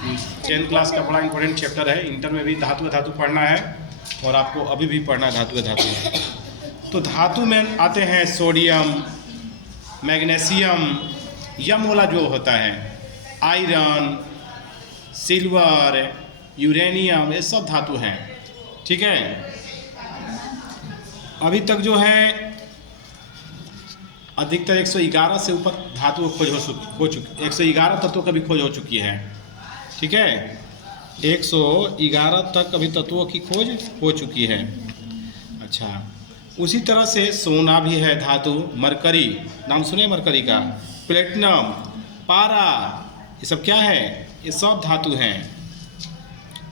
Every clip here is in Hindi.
10th क्लास का बड़ा इंपॉर्टेंट चैप्टर है। इंटर में भी धातु अधातु पढ़ना है और आपको अभी भी पढ़ना है धातु अधातु। तो धातु में आते हैं सोडियम, मैग्नीशियम, यम वाला जो होता है, आयरन, सिल्वर, यूरेनियम, ये सब धातु हैं। ठीक है, अभी तक जो है अधिकतर 111 से ऊपर धातु खोज हो चुकी, 111 तत्वों का भी खोज हो चुकी है। ठीक है, 111 तक अभी तत्वों की खोज हो चुकी है। अच्छा, उसी तरह से सोना भी है धातु, मरकरी, नाम सुने मरकरी का, प्लेटिनम, पारा, ये सब क्या है? ये सब धातु हैं।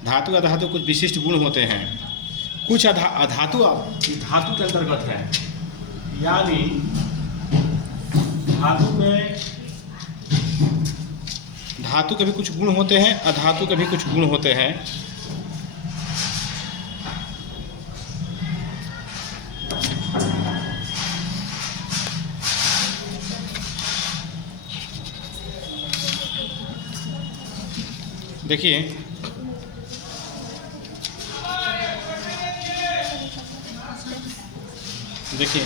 धातु अधातु कुछ विशिष्ट गुण होते हैं। कुछ अधातु धातु के अंतर्गत है, यानी धातु के भी कुछ गुण होते हैं, अधातु के भी कुछ गुण होते हैं। देखिए, देखिए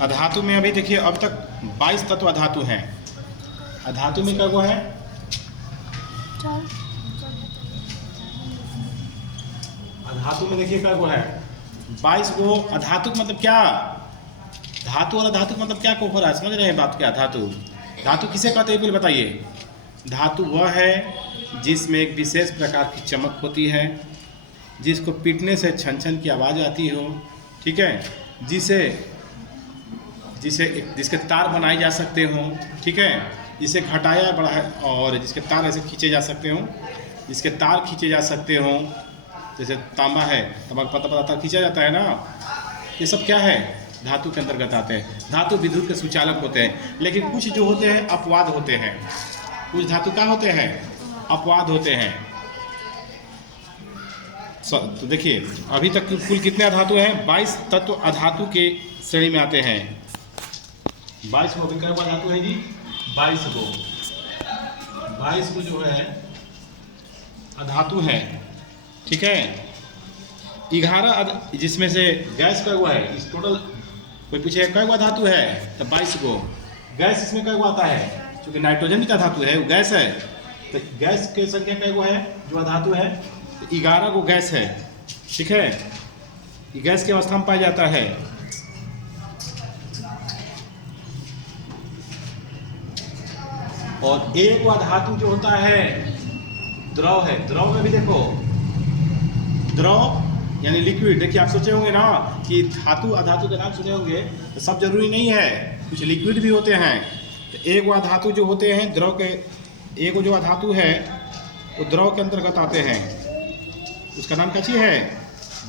अधातु में अभी देखिए अब तक 22 तत्व अधातु हैं। अधातु में क्या वो है? अधातु में देखिए क्या वो है? 22 गो अधातु मतलब क्या? धातु और अधातु मतलब क्या को हो रहा है? समझ रहे हैं बात क्या? धातु किसे कहते हैं पहले बताइए। धातु वह है जिसमें एक विशेष प्रकार की चमक होती है, जिसको पीटने से छन छन की आवाज़ आती हो। ठीक है, जिसके तार बनाए जा सकते हों। ठीक है, जिसे घटाया बढ़ाया और जिसके तार ऐसे खींचे जा सकते हों, जिसके तार खींचे जा सकते हों, जैसे तांबा है, तांबा का पता तार खींचा जाता है ना। ये सब क्या है? धातु के अंतर्गत आते हैं। धातु विद्युत के सुचालक होते हैं, लेकिन कुछ जो होते हैं अपवाद होते हैं। कुछ धातु क्या होते हैं? अपवाद होते हैं। तो देखिए अभी तक कुल कितने अधातु हैं? 22 तत्व अधातु के श्रेणी में आते हैं। 22 को क्या धातु है जी? 22 को जो है अधातु है। ठीक है, 11 जिसमें से गैस का हुआ है। इस टोटल कोई पूछे क्या हुआ धातु है तो 22 को। गैस इसमें क्या हुआ आता है? क्योंकि नाइट्रोजन का धातु है, वो गैस है, तो गैस की संख्या क्या हुआ है जो अधातु है? तो 11 को गैस है। ठीक है, ये गैस की अवस्था में पाया जाता है। और एक धातु जो होता है द्रव है। द्रव में भी देखो, द्रव यानी लिक्विड। देखिए आप सोचे होंगे ना कि धातु अधातु के नाम सुने होंगे, तो सब जरूरी नहीं है, कुछ लिक्विड भी होते हैं। तो एक वो धातु जो होते हैं द्रव के, एक जो धातु है वो द्रव के अंतर्गत आते हैं। उसका नाम क्या चीज है?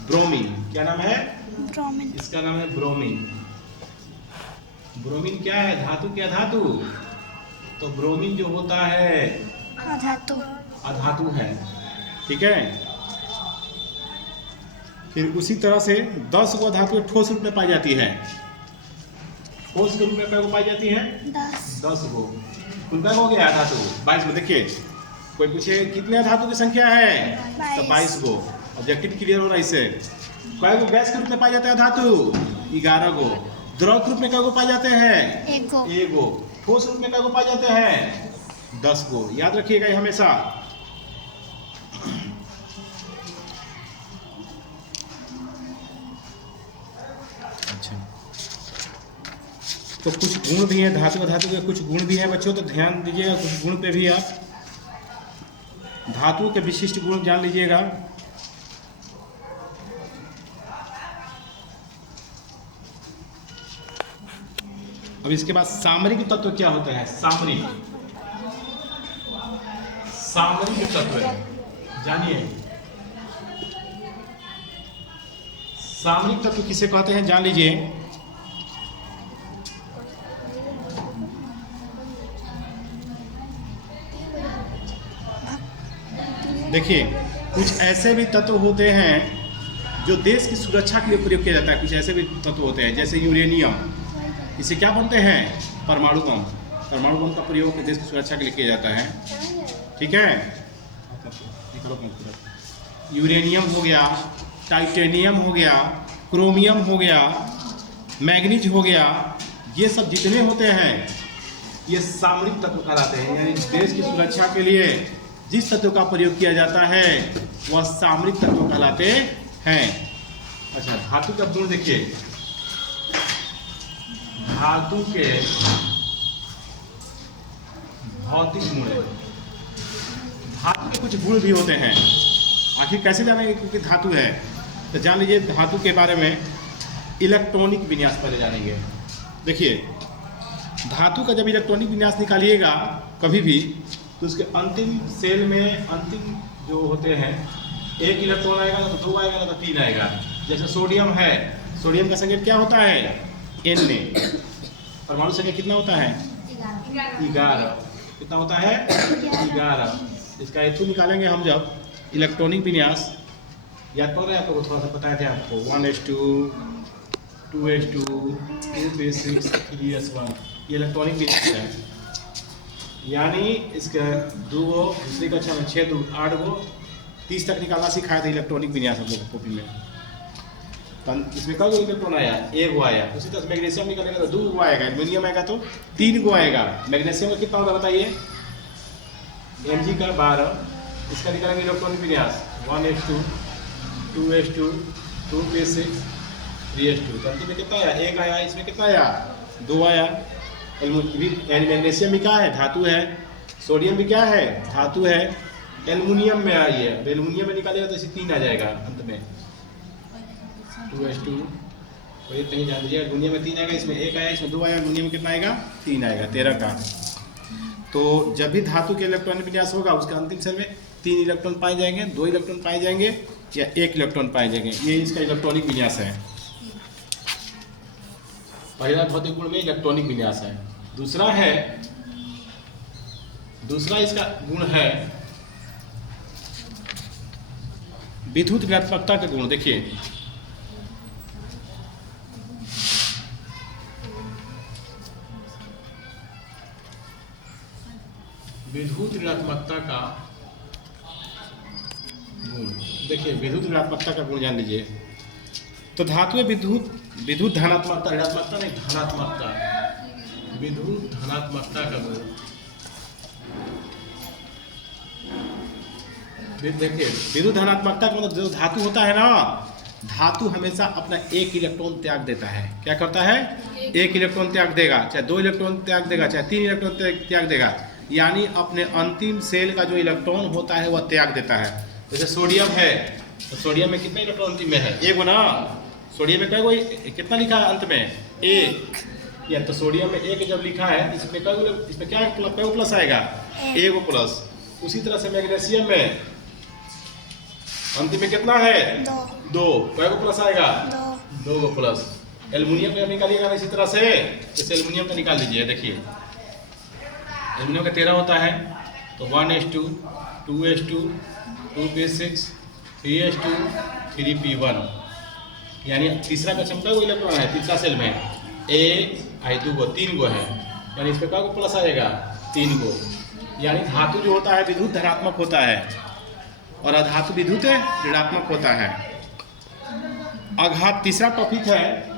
ब्रोमीन। क्या नाम है? ब्रोमीन। इसका नाम है ब्रोमीन। ब्रोमीन क्या है? धातु क्या धातु? तो ब्रोमीन जो होता है अधातु है। ठीक है, फिर उसी तरह से 10 गो धातु ठोस रूप में पाई जाती है। ठोस के रूप में क्या पाई जाती है? 10 गो। कुल हो गया धातु 22 गो। देखिए कोई पूछे कितने धातु की संख्या है तो 22 गो। ऑब्जेक्टिव क्लियर हो रहा है इससे। कई गो गैस के रूप में पाए जाते हैं धातु? 11 गो। द्रव के रूप में क्या गो पाए जाते हैं? 1 गो। ठोस रूप में क्या गो पाए जाते हैं? 10 गो। याद रखिएगा ये हमेशा। अच्छा, तो कुछ गुण भी है धातु अधातु के, कुछ गुण भी है बच्चों, तो ध्यान दीजिएगा कुछ गुण पे भी। आप धातु के विशिष्ट गुण जान लीजिएगा। अब इसके बाद सामरिक तत्व क्या होता है? सामरिक तत्व जानिए। सामरिक तत्व किसे कहते हैं जान लीजिए। देखिए कुछ ऐसे भी तत्व होते हैं जो देश की सुरक्षा के लिए प्रयोग किया जाता है। कुछ ऐसे भी तत्व होते हैं जैसे यूरेनियम, इससे क्या बनते हैं? परमाणु बम। परमाणु बम का प्रयोग देश की सुरक्षा के लिए किया जाता है। ठीक है, यूरेनियम हो गया, टाइटेनियम हो गया, क्रोमियम हो गया, मैग्नीज हो गया, ये सब जितने होते हैं ये सामरिक तत्व कहलाते हैं। यानी देश की सुरक्षा के लिए जिस तत्व का प्रयोग किया जाता है वह सामरिक तत्व कहलाते हैं। अच्छा, धातु का गुण देखिए, धातु के भौतिक गुण, धातु के कुछ गुण भी होते हैं। आखिर कैसे जानेंगे? क्योंकि धातु है तो जान लीजिए धातु के बारे में। इलेक्ट्रॉनिक विन्यास पहले जानेंगे। देखिए, धातु का जब इलेक्ट्रॉनिक विन्यास निकालिएगा कभी भी तो उसके अंतिम सेल में अंतिम जो होते हैं एक इलेक्ट्रॉन आएगा ना तो 2 आएगा ना तो 3 आएगा। जैसे सोडियम है, सोडियम का संकेत क्या होता है? N में। परमाणु संख्या कितना होता है? 11। कितना होता है? 11। इसका हेतु निकालेंगे हम जब इलेक्ट्रॉनिक विन्यास। याद पड़ रहा है आपको? थोड़ा सा बताए थे आपको 1s2 2s2 2p6 3s1, ये इलेक्ट्रॉनिक विन्यास है। यानी इसका 2 गो, दूसरी कक्षा में 6 2 8 गो, 30 तक निकालना सिखाया था इलेक्ट्रॉनिक विन्यास हम लोग कॉपी में। तो इसमें कब इलेक्ट्रॉन आया? 1 गो आया। उसी तरह मैग्नीशियम निकालेगा तो 2 गो आएगा, एल्यूमिनियम आएगा तो 3 गो आएगा। मैग्नीशियम का कितना होगा बताइए? Mg का 12। इसका निकालेंगे इलेक्ट्रॉनिक विन्यास 1s2 2s2 2p6 3s2। तो अंतिम में कितना आया? 1 आया। इसमें कितना आया? 2 आया। मैग्नीशियम भी क्या है? धातु है। सोडियम भी क्या है? धातु है। एल्युमिनियम में आई है, एल्युमिनियम में निकालेगा तो इसे 3 आ जाएगा अंत में 2s2। तो ये कहीं जान दीजिए, एल्युमिनियम में 3 आएगा, इसमें 1 आया, इसमें 2 आया, एल्युमिनियम में कितना आएगा? 3 आएगा, 13 का। तो जब भी धातु के इलेक्ट्रॉनिक विन्यास होगा उसके अंतिम सेल में 3 इलेक्ट्रॉन पाए जाएंगे, 2 इलेक्ट्रॉन पाए जाएंगे या 1 इलेक्ट्रॉन पाए जाएंगे। ये इसका इलेक्ट्रॉनिक विन्यास है। पहला भौतिक गुण में इलेक्ट्रॉनिक विन्यास है। दूसरा इसका गुण है विद्युत ऋणात्मकता का गुण। देखिए, विद्युत ऋणात्मकता का गुण। देखिए, विद्युत ऋणात्मकता का गुण जान लीजिए। तो धातु में विद्युत धनात्मकता, ऋणात्मकता नहीं, धनात्मकता, विद्युत धनात्मकता का गुण। देखिए, विद्युत धनात्मकता का मतलब जो धातु होता है ना, धातु हमेशा अपना 1 इलेक्ट्रॉन त्याग देता है। क्या करता है? 1 इलेक्ट्रॉन त्याग देगा, चाहे 2 इलेक्ट्रॉन त्याग देगा, चाहे 3 इलेक्ट्रॉन त्याग देगा। यानी अपने अंतिम सेल का जो इलेक्ट्रॉन होता है वह त्याग देता है। जैसे सोडियम है तो सोडियम में कितने इलेक्ट्रॉन अंतिम में है? 1 ना। सोडियम में कितना लिखा है अंत में? 1। या तो सोडियम में 1 जब लिखा है इसमें क्या प्लस आएगा? 1 प्लस। उसी तरह से मैग्नीशियम में अंतिम में कितना है? 2। क्या प्लस आएगा? 2 प्लस। एल्युमिनियम का निकालिएगा इसी तरह से। जैसे एल्युमिनियम का निकाल लीजिए। देखिए, एल्युमिनियम का 13 होता है तो 1s2 2s2 2p6 3s2 3p1। यानी तीसरा का क्षमता वो इलेक्ट्रॉन है तीसरा सेल में 1 2 गो 3 गो है। यानी इस पर क्या प्लस आएगा? 3 गो। यानी धातु जो होता है विद्युत धनात्मक होता है और अधातु विद्युत ऋणात्मक होता है। आघात, तीसरा टॉपिक है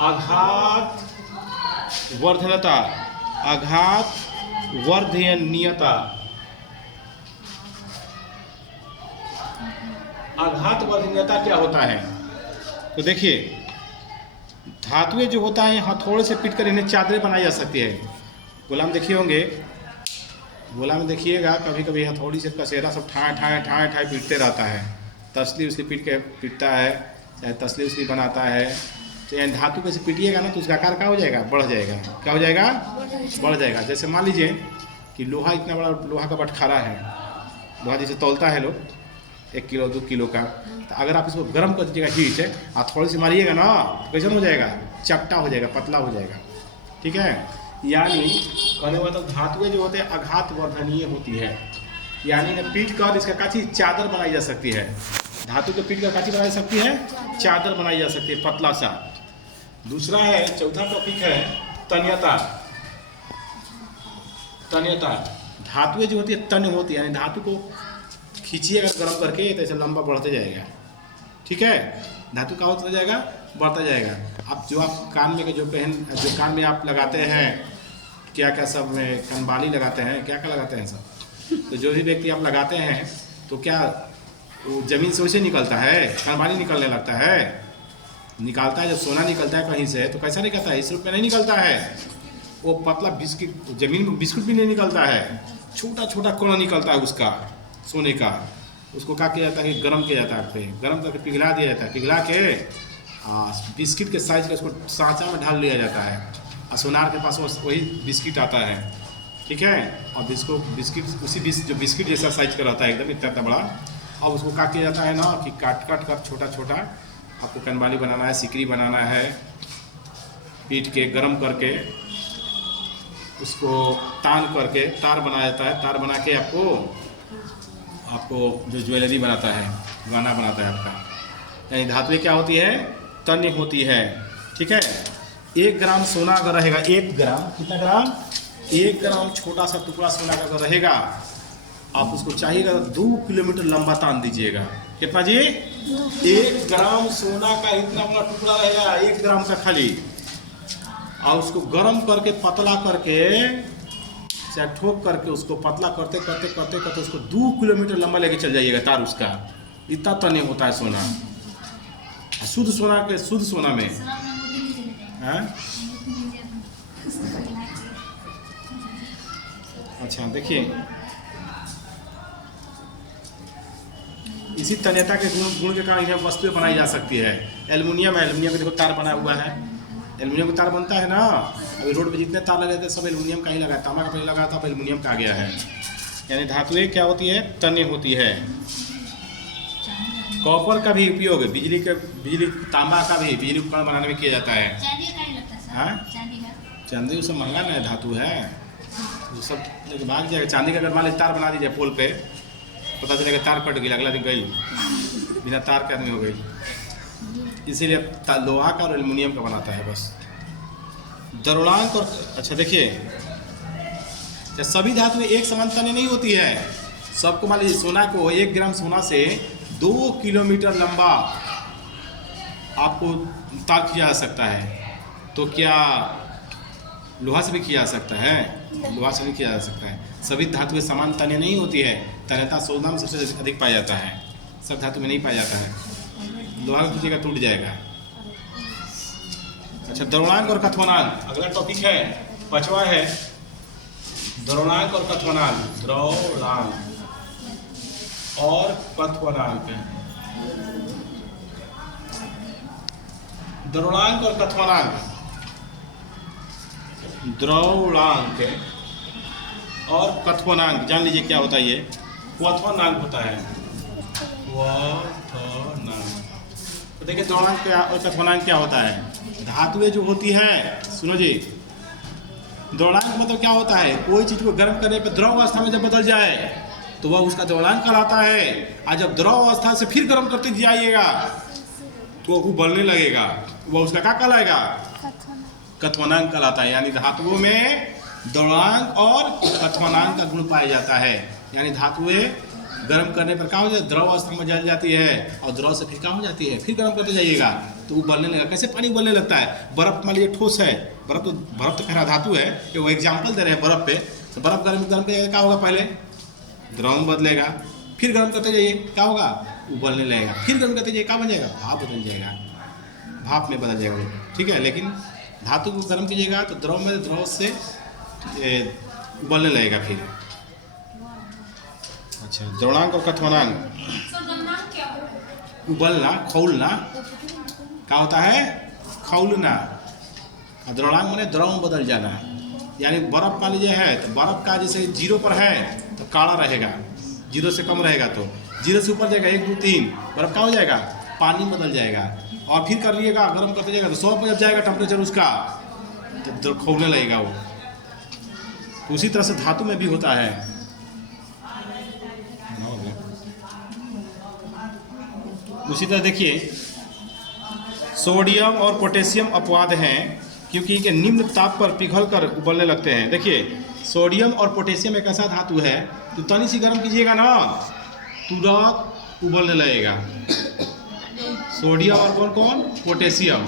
आघात वर्धनता, आघात वर्धनीयता। आघात वर्धनीयता क्या होता है? तो देखिए, धातुएं जो होता है हथौड़े से पीट कर इन्हें चादरें बनाई जा सकती है। गोला में देखिए होंगे, गोला में देखिएगा कभी कभी हथौड़ी से कसेरा सब ठाए पीटते रहता है। तसली उसकी पीटता है, चाहे तसली उसकी बनाता है। चाहे धातु पे से पीटिएगा ना तो उसका आकार क्या हो जाएगा? बढ़ जाएगा। क्या हो जाएगा? बढ़ जाएगा। जैसे मान लीजिए कि लोहा, इतना बड़ा लोहा का बटखारा है, लोहा जैसे तौलता है लोग 1 किलो 2 किलो का, तो अगर आप इसको गर्म कर दीजिएगा हीट है, आप थोड़ी सी मारिएगा ना तो कैसे हो जाएगा? चपटा हो जाएगा, पतला हो जाएगा। ठीक है। यानी कहने का मतलब धातुएं जो होते हैं आघात वर्धनीय होती है। यानी पीट कर इसका काची चादर बनाई जा सकती है। धातु के पीट का काची बनाई जा सकती है, चादर बनाई जा सकती है पतला सा। दूसरा है, चौथा टॉपिक है तन्यता। तन्यता, धातुएं जो होती है तन्य होती है, यानी धातु को खींचिएगा गर्म करके तो ऐसे लंबा बढ़ते जाएगा। ठीक है, धातु का होता जाएगा, बढ़ता जाएगा। अब जो आप कान में जो कान में आप लगाते हैं, क्या क्या सब में कनबाली लगाते हैं, क्या क्या लगाते हैं सब, तो जो भी व्यक्ति आप लगाते हैं तो क्या वो जमीन से वैसे निकलता है, कनबाली निकलने लगता है, निकालता है। जब सोना निकलता है कहीं से तो कैसा निकलता है, इस रूप में नहीं निकलता है, वो पतला बिस्किट, जमीन में बिस्कुट भी नहीं निकलता है, छोटा छोटा कण निकलता है उसका, सोने का। उसको क्या किया जाता है कि गर्म किया जाता है, गर्म करके पिघला दिया जाता है, पिघला के बिस्किट के साइज का उसको सांचा में ढाल लिया जाता है, और सोनार के पास वही बिस्किट आता है। ठीक है, और इसको बिस्किट उसी जो बिस्किट जैसा साइज का रहता है एकदम इतना बड़ा, अब उसको क्या किया जाता है ना कि काट काट कर छोटा छोटा, आपको कनबाली बनाना है, सिकरी बनाना है, पीट के गर्म करके उसको तान करके तार बनाया जाता है। तार बना के आपको जो ज्वेलरी बनाता है, गहना बनाता है आपका। यानी धातुएं क्या होती है, तन्य होती है। ठीक है, 1 ग्राम सोना अगर रहेगा, 1 ग्राम, कितना ग्राम, 1 ग्राम छोटा सा टुकड़ा सोना का अगर रहेगा, आप उसको चाहिएगा 2 किलोमीटर लंबा तान दीजिएगा। कितना जी, 1 ग्राम सोना का इतना बड़ा टुकड़ा रहेगा, 1 ग्राम का खाली, और उसको गर्म करके पतला करके चाहे ठोक करके उसको पतला करते करते करते करते उसको 2 किलोमीटर लंबा लेके चल जाइएगा तार उसका, इतना तन्य होता है सोना। शुद्ध सोना के, शुद्ध सोना में है। अच्छा देखिए, इसी तन्यता के गुण के कारण यह वस्तुएं बनाई जा सकती है। एल्युमिनियम है, एल्युमिनियम का देखो तार बना हुआ है, एल्युमिनियम का तार बनता है ना। अभी रोड पे जितने तार लगे थे सब एल्युमिनियम का ही लगा, तांबा का पहले लगा था, अब एल्युमिनियम का आ गया है। यानी धातुएं क्या होती है, तन्य होती है। कॉपर का भी उपयोग बिजली तांबा का भी बिजली उपकरण बनाने में किया जाता है। चांदी उससे महंगा ना धातु है, वो सब भाग जाएगा। चांदी का अगर मान लीजिए तार बना दीजिए पोल पे, पता चलेगा तार कट गई, अगला दिन गई, बिना तार के आदमी हो गई। इसीलिए लोहा का और एल्युमिनियम का बनाता है बस। द्रव्यमान और अच्छा देखिए, सभी धातुएं एक समान तन्य नहीं होती है। सबको मान लीजिए सोना को 1 ग्राम सोना से 2 किलोमीटर लंबा आपको तार खींचा जा सकता है, तो क्या लोहा से भी किया जा सकता है? लोहा से भी किया जा सकता है। सभी धातुएं समान तन्य नहीं होती है। तन्यता सोना में सबसे अधिक पाया जाता है, सब धातु में नहीं पाया जाता है। लोहा में कीजिएगा टूट जाएगा। अच्छा, द्रव्यमान और कथनांक अगला टॉपिक है, 5वां है द्रव्यमान और कथनांक। द्रव्यमान और कथनांक, द्रव्यमान और कथनांक, द्रव्यमान और कथनांक जान लीजिए क्या होता है। ये क्वथनांक होता है, क्वथनांक। तो देखिए द्रव्यमान क्या और कथनांक क्या होता है। धातुएं जो होती है, सुनो जी, द्रव्यमान मतलब क्या होता है, कोई चीज को गर्म करने पर द्रव अवस्था में जब बदल जाए तो वह उसका द्रव्यमान कहलाता है। और जब द्रव अवस्था से फिर गर्म करते जाइएगा तो वो उबलने लगेगा, वह उसका क्या कहलाएगा, कथनांक कहलाता है। यानी धातुओं में द्रव्यमान और कथनांक का गुण पाया जाता है। यानी धातुएं गर्म करने पर क्या हो जाता है, द्रव अवस्था में जल जाती है, और द्रव से फिर क्या हो जाती है, फिर गर्म करते जाइएगा तो उबलने लगेगा। कैसे पानी उबलने लगता है, बर्फ मान लीजिए ठोस है, बर्फ तो खैर धातु है, कि वो एग्जाम्पल दे रहे हैं बर्फ पे, तो बर्फ गर्म करके क्या होगा, पहले द्रव में बदलेगा, फिर गर्म करते जाइए क्या होगा, उबलने लगेगा, फिर गर्म करते जाइए क्या बन जाएगा, भाप बदल जाएगा, भाप में बदल जाएगा। ठीक है, लेकिन धातु को गर्म कीजिएगा तो द्रव से उबलने लगेगा फिर। अच्छा, द्रव्यमान और कथनांक, उबलना, खौलना, क्या होता है, खौलना। द्रव्यमान माने द्रव में बदल जाना। यानी बर्फ मान लीजिए है, तो बर्फ का जैसे 0 पर है तो काला रहेगा, 0 से कम रहेगा तो, 0 से ऊपर जाएगा 1 2 3 बर्फ क्या हो जाएगा, पानी बदल जाएगा। और फिर कर लीजिएगा गर्म करते जाएगा तो 100 पर जब जाएगा टेम्परेचर उसका तो खौलने लगेगा वो। तो उसी तरह से धातु में भी होता है। उसी तरह देखिए सोडियम और पोटेशियम अपवाद हैं क्योंकि इनके निम्न ताप पर पिघलकर उबलने लगते हैं। देखिए सोडियम और पोटेशियम एक ऐसा धातु है तो तनी सी गर्म कीजिएगा ना तुरंत उबलने लगेगा। सोडियम और कौन कौन? पोटेशियम।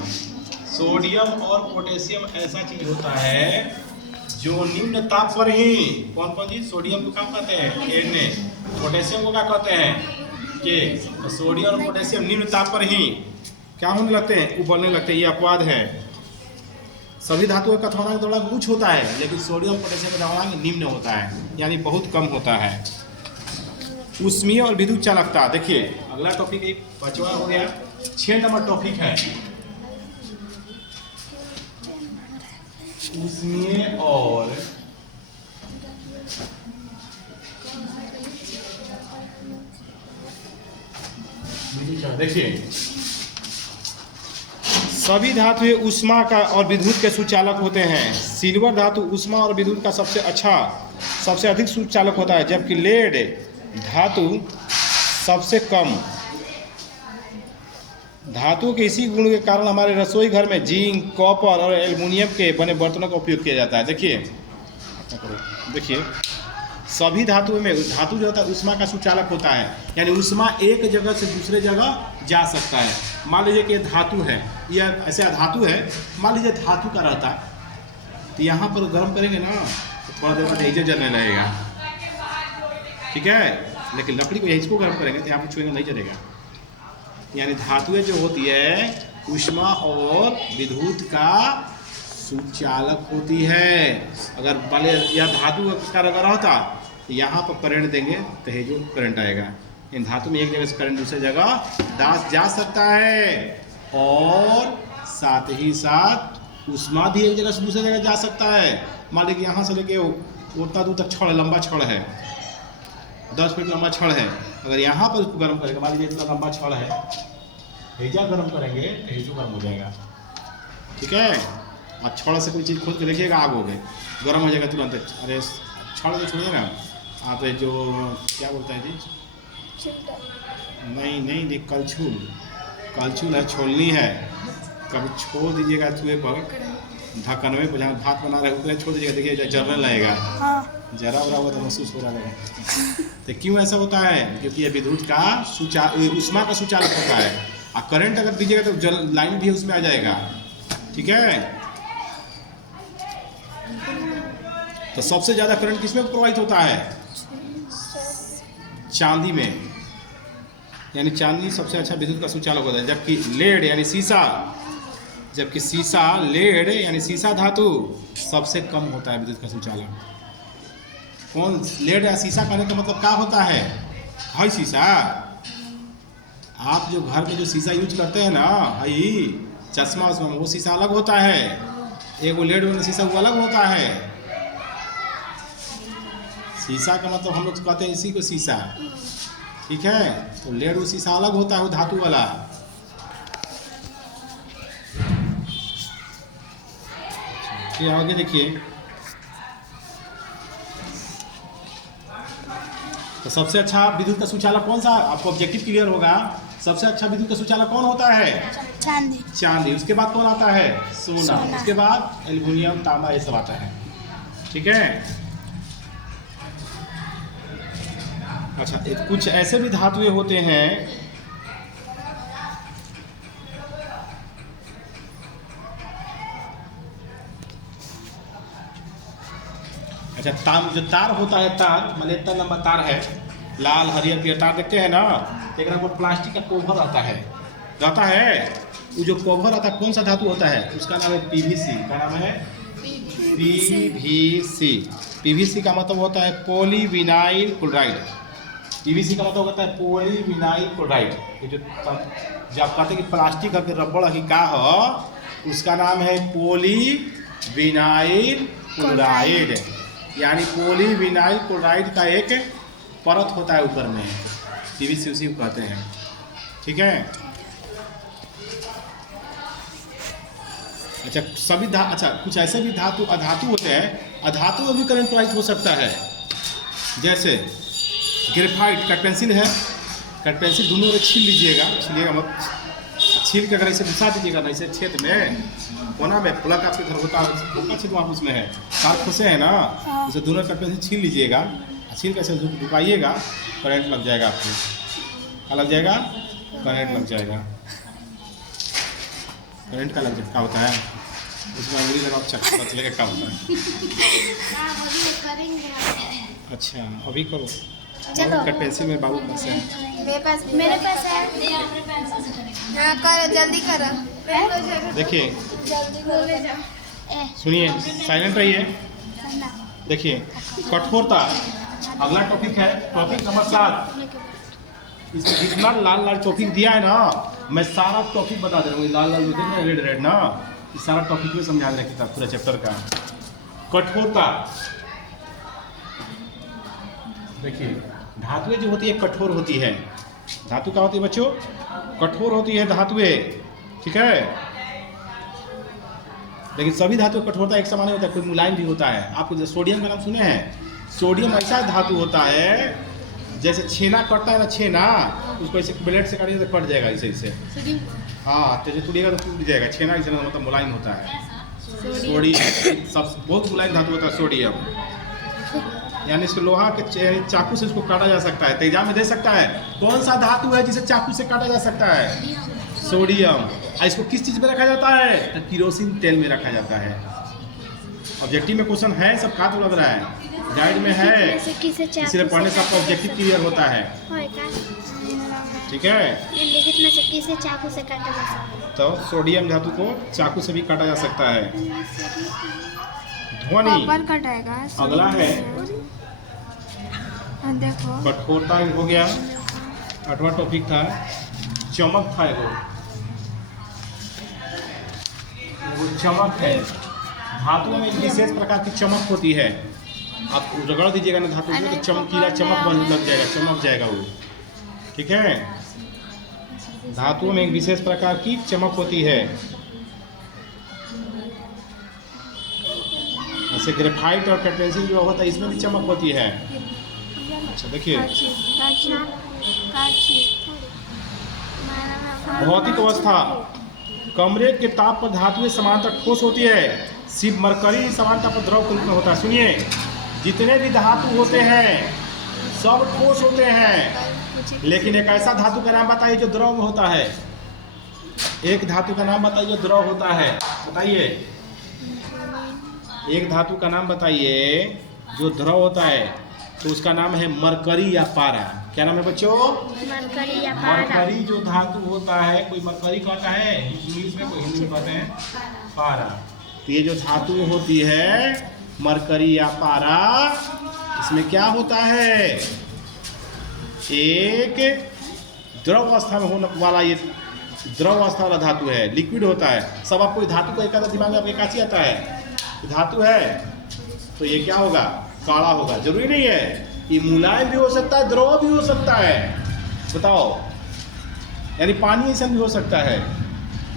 सोडियम और पोटेशियम ऐसा चीज होता है जो निम्न ताप पर ही कौन कौन चीज? सोडियम को क्या कहते हैं? Na। पोटेशियम को क्या कहते हैं? K। तो सोडियम और पोटेशियम निम्न ताप पर ही क्या होने लगते हैं? उबलने लगते हैं। ये अपवाद है। सभी धातुओं का थर्मोडायनामिक द्रव्यमान उच्च होता है लेकिन सोडियम पोटेशियम का द्रव्यमान निम्न होता है यानी बहुत कम होता है। ऊष्मीय और विद्युत चालकता। देखिए अगला टॉपिक एक बचवा हो गया, 6 नंबर टॉपिक है ऊष्मीय और देखिए सभी धातुएं ऊष्मा का और विद्युत के सुचालक होते हैं। सिल्वर धातु ऊष्मा और विद्युत का सबसे अधिक सुचालक होता है जबकि लेड धातु सबसे कम। धातु के इसी गुण के कारण हमारे रसोई घर में जिंक, कॉपर और एल्युमिनियम के बने बर्तनों का उपयोग किया जाता है। देखिए सभी धातुओं में धातु जो होता है ऊष्मा का सुचालक होता है यानी ऊष्मा एक जगह से दूसरे जगह जा सकता है। मान लीजिए कि धातु है, यह ऐसे धातु है, मान लीजिए धातु का रहता तो यहाँ पर गर्म करेंगे ना तो थोड़ा देर बाद यही जलने लगेगा, ठीक है। लेकिन लकड़ी को इसको गर्म करेंगे तो यहाँ पर छुएंगे नहीं जलेगा। यानी धातुएं जो होती है ऊष्मा और विद्युत का सुचालक होती है। अगर मान लीजिए यह धातु का अगर रहता तो यहाँ पर करंट देंगे तो ये जो करंट आएगा। इन धातु में एक जगह से करंट दूसरी जगह जा सकता है और साथ ही साथ ऊष्मा भी एक जगह से दूसरी जगह जा सकता है। मान लीजिए यहाँ से लेके उतना दूर तक छड़, लंबा छड़ है, 10 फीट लंबा छड़ है। अगर यहाँ पर उसको गर्म करेंगे, मान लीजिए इतना लंबा छड़ है, हेजा गर्म करेंगे तो हेजो गर्म हो जाएगा, ठीक है। और छड़ से कोई चीज़ खोद के देखिएगा आग हो गई, गर्म हो जाएगा तुरंत। अरे छड़ जो छोड़िए ना आप, जो क्या बोलते हैं जी, नहीं कलछुल है, छोलनी है, कभी छोड़ दीजिएगा चूहे पर, ढक्कन में जहाँ भात बना रहे ऊपर छोड़ दीजिएगा, देखिए जलने लगेगा। जरा उरा हुआ तो महसूस हो रहा है। तो क्यों ऐसा होता है? क्योंकि ये विद्युत का ऊष्मा का सुचालक होता है। और करंट अगर दीजिएगा तो लाइन भी उसमें आ जाएगा, ठीक है। तो सबसे ज़्यादा करंट किसमें प्रवाहित होता है? चांदी में, यानी चांदी सबसे अच्छा विद्युत का सुचालक होता है। जबकि लेड यानी लेड यानी सीसा धातु सबसे कम होता है विद्युत का सुचालक। कौन? लेड या सीसा कहने का मतलब क्या होता है? भाई सीसा, आप जो घर में जो शीशा यूज करते हैं ना, भाई चश्मा उसमें, वो शीशा अलग होता है, एक वो लेड वाला शीशा वो अलग होता है। शीशा का मतलब हम लोग कहते हैं इसी को शीशा, ठीक है। तो लेड वो शीशा अलग होता है, वो धातु वाला। फिर आगे देखिए, तो सबसे अच्छा विद्युत का सुचालक कौन सा? आपको ऑब्जेक्टिव क्लियर होगा। सबसे अच्छा विद्युत का सुचालक कौन होता है? चांदी। उसके बाद कौन आता है? सोना। उसके बाद एल्युमिनियम, तांबा, ये सब आता है, ठीक है। अच्छा, कुछ ऐसे भी धातुएं होते हैं जो तार होता है, तार मतलब इतना लंबा तार है, लाल हरियर पीला तार देखते हैं ना, एक वो प्लास्टिक का कवर रहता है। वो जो कवर आता है कौन सा धातु होता है? उसका नाम है पीवीसी। क्या नाम है? पीवीसी। पीवीसी का मतलब होता है पॉलीविनाइल क्लोराइड। पीवीसी का मतलब होता है पॉलीविनाइल क्लोराइड। ये जो आप कहते हैं कि प्लास्टिक का रबड़ की का हो, उसका नाम है पॉलीविनाइल क्लोराइड। यानी पॉलीविनाइल क्लोराइड का एक परत होता है ऊपर में, पीवीसी उसी को कहते हैं, ठीक है। अच्छा कुछ ऐसे भी अधातु होते हैं, अधातु में भी करंट प्रवाहित हो सकता है। जैसे ग्रेफाइट का पेंसिल है, कट पेंसिल दोनों में छील लीजिएगा, छीलिएगा मत, छील के अगर ऐसे घुसा दीजिएगा ना ऐसे छेद में कोना में प्लग आपके घर होता है छेद वहाँ उसमें है तार फंसे है ना, उसे दोनों कट पेंसिल छील लीजिएगा, छील के ऐसे ढुकाइएगा, करंट लग जाएगा आपको। क्या लग जाएगा? करंट लग जाएगा। करंट का लग क्या होता है उसमें अंगुली लगाओ चक्कर चलेगा क्या होता है। अच्छा अभी करो। कट पेंसिल में बाबू पास है, मेरे पास है। हाँ करो जल्दी करो। देखिए सुनिए, साइलेंट रहिए। देखिए कठोरता अगला टॉपिक है, टॉपिक नंबर 7। इसमें जितना लाल लाल टॉपिक दिया है ना मैं सारा टॉपिक बता दे रहा हूँ। लाल लाल होते हैं रेड रेड ना, ये सारा टॉपिक में समझा दे रखा पूरा चैप्टर का। कठोरता देखिए, धातुएं जो होती है कठोर होती है। धातु क्या होती है बच्चों? कठोर होती है धातुएं, ठीक है। लेकिन सभी धातु कठोरता एक समान नहीं होता है, कोई मुलायम भी होता है। आपको सोडियम का नाम सुने हैं? सोडियम ऐसा धातु होता है जैसे छेना कटता है ना, छेना उसको ऐसे ब्लेड से काटिए तो कट जाएगा ऐसे ऐसे। हाँ तो जो टूटेगा तो टूट जाएगा। छेना ऐसे मतलब मुलायम होता है। सोडियम सब बहुत मुलायम धातु होता है सोडियम, यानी इसको लोहा के चाकू से इसको काटा जा सकता है। तेजाब में दे सकता है। कौन सा धातु है जिसे चाकू से काटा जा सकता है? सोडियम। इसको किस चीज़ में रखा जाता है? तो किरोसिन तेल में रखा जाता है। ऑब्जेक्टिव में क्वेश्चन है, सब का तो लग रहा है, गाइड में है, इसलिए पढ़ने से आपका ऑब्जेक्टिव क्लियर होता है, ठीक है। निम्नलिखित में से किसे चाकू से काटा जा सकता है? तो सोडियम धातु को चाकू से भी काटा जा सकता है। ध्वनि कटाएगा। अगला है देखो कठोरता हो गया। 8वां टॉपिक था चमक था। वो चमक है। धातु में एक विशेष प्रकार की चमक होती है। आप रगड़ दीजिएगा ना धातु को तो चमकीला चमक बन लग जाएगा, चमक जाएगा वो, ठीक है। धातुओं में एक विशेष प्रकार की चमक होती है। जैसे ग्रेफाइट और कट पेंसिल जो होता है इसमें भी चमक होती है। अच्छा देखिए, भौतिक अवस्था, कमरे के ताप पर धातुएं समानतः ठोस होती है। सिर्फ मरकरी समानता पर द्रव के रूप में होता है। सुनिए, जितने भी धातु होते हैं सब ठोस होते हैं, लेकिन एक ऐसा धातु का नाम बताइए जो द्रव में होता है। एक धातु का नाम बताइए जो द्रव होता है, बताइए। एक धातु का नाम बताइए जो द्रव होता है, तो उसका नाम है मरकरी या पारा। क्या नाम है बच्चों? मरकरी या पारा। मरकरी जो धातु होता है, कोई मरकरी कहता है इंग्लिश में, कोई हिंदी में कहते हैं पारा। तो ये जो धातु होती है मरकरी या पारा, इसमें क्या होता है? एक द्रव अवस्था में होने वाला ये द्रव अवस्था वाला धातु है, लिक्विड होता है। सब आपको धातु को एक दिमाग में आपके आता है, धातु है तो ये क्या होगा? काला होगा। जरूरी नहीं है, ये मुलायम भी हो सकता है, द्रव भी हो सकता है। बताओ, यानी पानी ऐसा भी हो सकता है।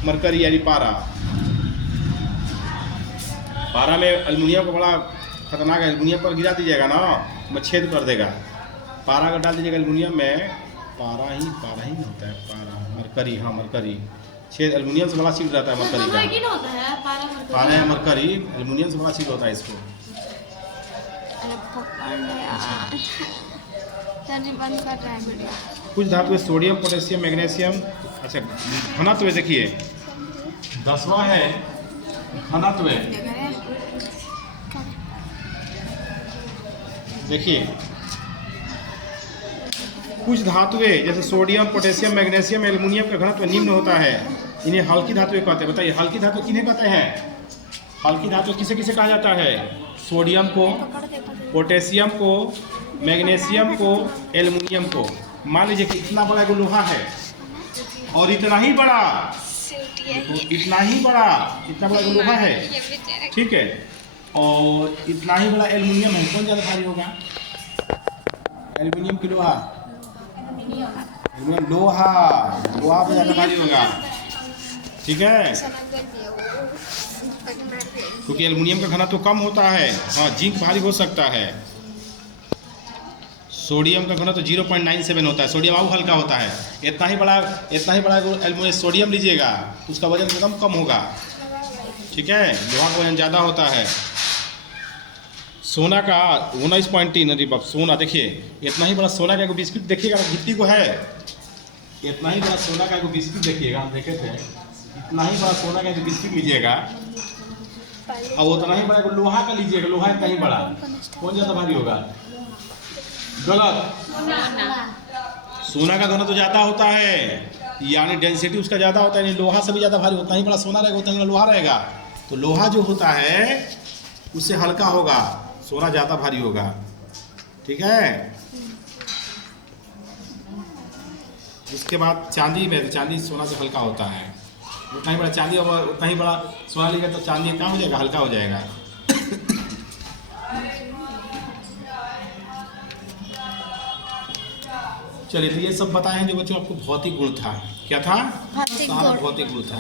मरकरी यानी पारा। पारा में एल्युमिनियम का बड़ा खतरनाक है। एल्युमिनियम पर गिरा दीजिएगा ना मैं छेद कर देगा। पारा अगर डाल दीजिएगा एल्युमिनियम में, पारा ही होता है। पारा मरकरी, हाँ मरकरी छेद एल्युमिनियम से बड़ा सील रहता है मरकरी का। पारा या मरकरी एल्युमिनियम से बड़ा सील होता है इसको। कुछ धातु सोडियम, पोटेशियम, मैग्नीशियम। अच्छा घनत्व देखिए, 10वां है घनत्व। देखिए कुछ धातुएं जैसे सोडियम, पोटेशियम, मैग्नीशियम, एल्युमिनियम का घनत्व निम्न होता है। इन्हें हल्की धातुएं कहते हैं। बताइए हल्की धातु किन्हें कहते हैं? हल्की धातु किसे किसे कहा जाता है? सोडियम को, पोटेशियम को, मैग्नीशियम को, एल्युमिनियम को। मान लीजिए कि इतना बड़ा एक लोहा है और इतना ही बड़ा, तो इतना ही बड़ा, इतना बड़ा एक लोहा है, ठीक है, और इतना ही बड़ा एल्युमिनियम है। कौन ज़्यादा भारी होगा? एल्युमिनियम की लोहा, लोहा पर ज़्यादा भारी होगा, ठीक है, क्योंकि एल्युमिनियम का घनत्व तो कम होता है। हाँ जिंक भारी हो सकता है। सोडियम का घनत्व 0.97 होता है। सोडियम और हल्का होता है। इतना ही बड़ा एल्युमिनियम सोडियम लीजिएगा तो उसका वजन एकदम कम होगा। ठीक है, लोहा का वजन ज़्यादा होता है। सोना का 19.3, अरे बाप, सोना देखिए, इतना ही बड़ा सोना का एक बिस्किट देखिएगा, गिट्टी को है, इतना ही बड़ा सोना का एक बिस्किट देखिएगा, हम देखे थे, इतना ही बड़ा सोना का एक बिस्किट लीजिएगा और उतना ही बड़ा एक लोहा का लीजिएगा, लोहा इतना ही बड़ा, कौन ज़्यादा भारी होगा? गलत, सोना का घनत्व तो ज़्यादा होता है, यानी डेंसिटी उसका ज़्यादा होता है, यानी लोहा से भी ज़्यादा भारी, उतना ही बड़ा सोना रहेगा उतना ही लोहा रहेगा। तो लोहा जो होता है उससे हल्का होगा, सोना ज़्यादा भारी होगा। ठीक है, उसके बाद चांदी में, चांदी सोना से हल्का होता है, उतना ही बड़ा चांदी और उतना ही बड़ा सोना लेगा तो चांदी क्या हो जाएगा? हल्का हो जाएगा। चलिए, तो ये सब बताए हैं जो बच्चों आपको भौतिक गुण था। क्या था? भौतिक गुण। भौतिक गुण था।